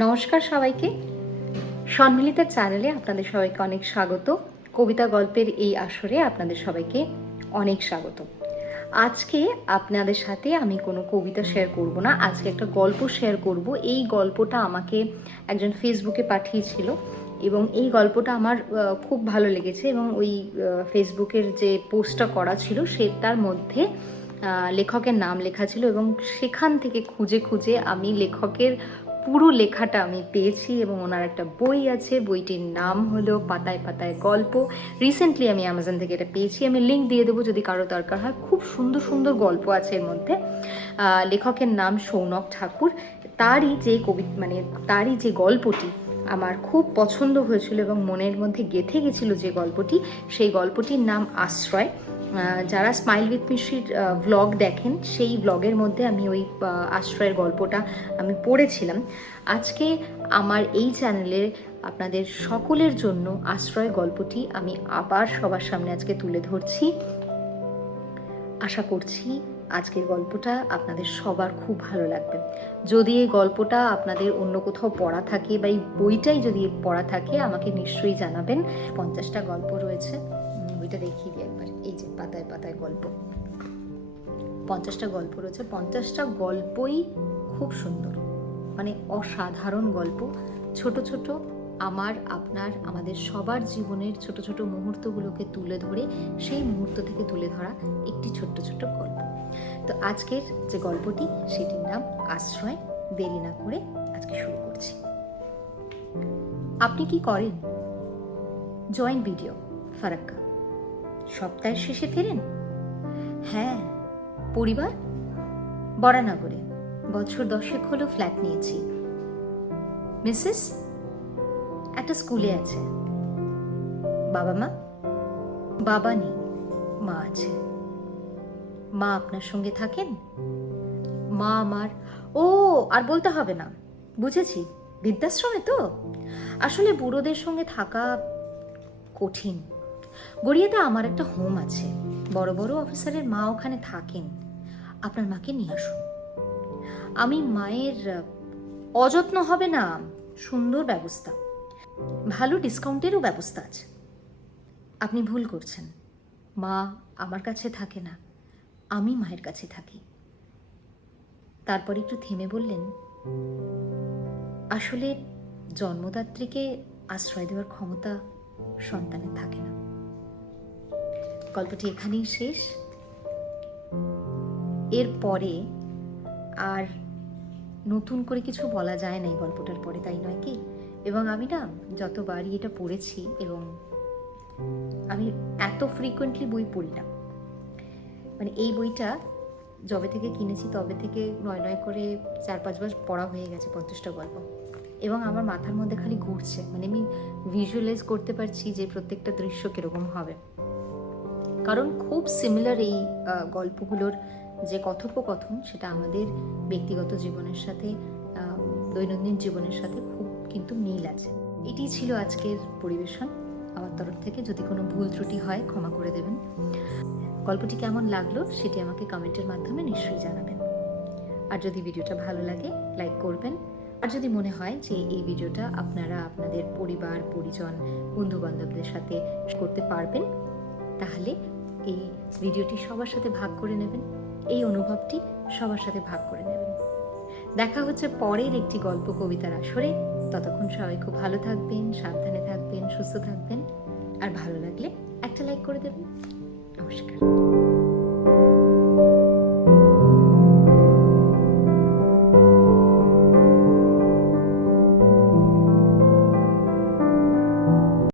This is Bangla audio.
নমস্কার সবাইকে, সম্মিলিতার চ্যানেলে আপনাদের সবাইকে অনেক স্বাগত। কবিতা গল্পের এই আসরে আপনাদের সবাইকে অনেক স্বাগত। আজকে আপনাদের সাথে আমি কোনো কবিতা শেয়ার করব না, আজকে একটা গল্প শেয়ার করব। এই গল্পটা আমাকে একজন ফেসবুকে পাঠিয়েছিল এবং এই গল্পটা আমার খুব ভালো লেগেছে এবং ওই ফেসবুকের যে পোস্টটা করা ছিল সেটার মধ্যে লেখকের নাম লেখা ছিল এবং সেখান থেকে খুঁজে খুঁজে আমি লেখকের পুরো লেখাটা আমি পেয়েছি এবং ওনার একটা বই আছে, বইটির নাম হলো পাতায় পাতায় গল্প। রিসেন্টলি আমি অ্যামাজন থেকে এটা পেয়েছি, আমি লিঙ্ক দিয়ে দেবো যদি কারো দরকার হয়। খুব সুন্দর সুন্দর গল্প আছে এর মধ্যে। লেখকের নাম সৌনক ঠাকুর। তারই যে গল্পটি আমার খুব পছন্দ হয়েছিল এবং মনের মধ্যে গেঁথে গেছিলো যে গল্পটি, সেই গল্পটির নাম আশ্রয়। যারা স্মাইল উইথ মিশ্রির ব্লগ দেখেন, সেই ব্লগের মধ্যে আমি ওই আশ্রয়ের গল্পটা আমি পড়েছিলাম। আজকে আমার এই চ্যানেলের আপনাদের সকলের জন্য আশ্রয় গল্পটি আমি আবার সবার সামনে আজকে তুলে ধরছি। আশা করছি আজকের গল্পটা আপনাদের সবার খুব ভালো লাগবে। যদি এই গল্পটা আপনাদের অন্য কোথাও পড়া থাকে বা এই বইটাই যদি পড়া থাকে আমাকে নিশ্চয়ই জানাবেন। 50টা গল্প রয়েছে, বইটা দেখিয়ে দিই একবার। এই যে পাতায় পাতায় গল্প, 50টা গল্প রয়েছে। 50টা গল্পই খুব সুন্দর, মানে অসাধারণ গল্প। ছোট ছোট আমাদের সবার জীবনের ছোট ছোট মুহূর্তগুলোকে তুলে ধরে সেই মুহূর্ত থেকে তুলে ধরা একটি ছোট্ট ছোট্ট গল্প। তো আজকের যে গল্পটি সেটির নাম আশ্রয়। দেরি না করে আজকে শুরু করছি। আপনি কি করেন? Joint video Farakka. সপ্তাহের শেষে ফেরেন? হ্যাঁ। পরিবার? বরানগরে। বছর 10 হলো ফ্ল্যাট নিয়েছি। মিসেস? একটা স্কুলে আছে। বাবা মা? বাবা নেই, মা আছে। মা আপনার সঙ্গে থাকেন? মা আমার, ও আর বলতে হবে না, বুঝেছি, বৃদ্ধাশ্রমে তো। আসলে বুড়োদের সঙ্গে থাকা কঠিন। গড়িয়াতে আমার একটা হোম আছে, বড় বড় অফিসারের মা ওখানে থাকেন। আপনার মাকে নিয়ে আসুন। আমি মায়ের অযত্ন হবে না, সুন্দর ব্যবস্থা, ভালো ডিসকাউন্টেরও ব্যবস্থা আছে। আপনি ভুল করছেন, মা আমার কাছে থাকে না, আমি মায়ের কাছে থাকি। তারপর একটু থেমে বললেন, আসলে জন্মদাত্রীকে আশ্রয় দেওয়ার ক্ষমতা সন্তানের থাকে না। গল্পটি এখানেই শেষ। এরপরে আর নতুন করে কিছু বলা যায় না এই গল্পটার পরে, তাই নয় কি? এবং আমি না যতবারই এটা পড়েছি, এবং আমি এত ফ্রিকোয়েন্টলি বই পড়ি না, মানে এই বইটা যবে থেকে কিনেছি তবে থেকে নয় করে 4-5 বার পড়া হয়ে গেছে 50টা গল্প, এবং আমার মাথার মধ্যে খালি ঘুরছে, মানে আমি ভিজুয়ালাইজ করতে পারছি যে প্রত্যেকটা দৃশ্য কীরকম হবে। কারণ খুব সিমিলার এই গল্পগুলোর যে কথোপকথন, সেটা আমাদের ব্যক্তিগত জীবনের সাথে, দৈনন্দিন জীবনের সাথে খুব কিন্তু মিল আছে। এটি ছিল আজকের পরিবেশন আমার তরফ থেকে। যদি কোনো ভুল ত্রুটি হয় ক্ষমা করে দেবেন। গল্পটি কেমন লাগলো সেটি আমাকে কমেন্টের মাধ্যমে নিশ্চয়ই জানাবেন। আর যদি ভিডিওটা ভালো লাগে লাইক করবেন। আর যদি মনে হয় যে এই ভিডিওটা আপনারা আপনাদের পরিবার, পরিজন, বন্ধুবান্ধবদের সাথে করতে পারবেন, তাহলে এই ভিডিওটি সবার সাথে ভাগ করে নেবেন, এই অনুভবটি সবার সাথে ভাগ করে নেবেন। দেখা হচ্ছে পরের একটি গল্প কবিতার আসরে। ততক্ষণ সবাই খুব ভালো থাকবেন, সাবধানে থাকবেন, সুস্থ থাকবেন। আর ভালো লাগলে একটা লাইক করে দেবেন। নমস্কার।